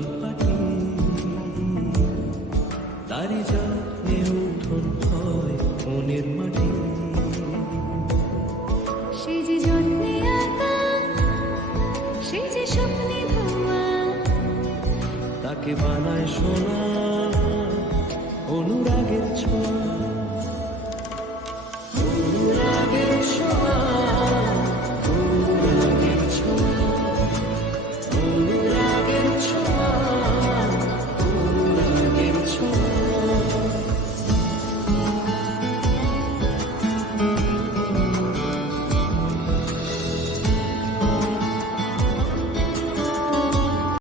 শীতল পাটি, তারি যত্নে উঠোন হয় মনের মাটি। সে যে যত্নে আঁকা, সে যে স্বপ্নে ধোয়া, তাকে বানায় সোনা অনুরাগের ছোঁয়া।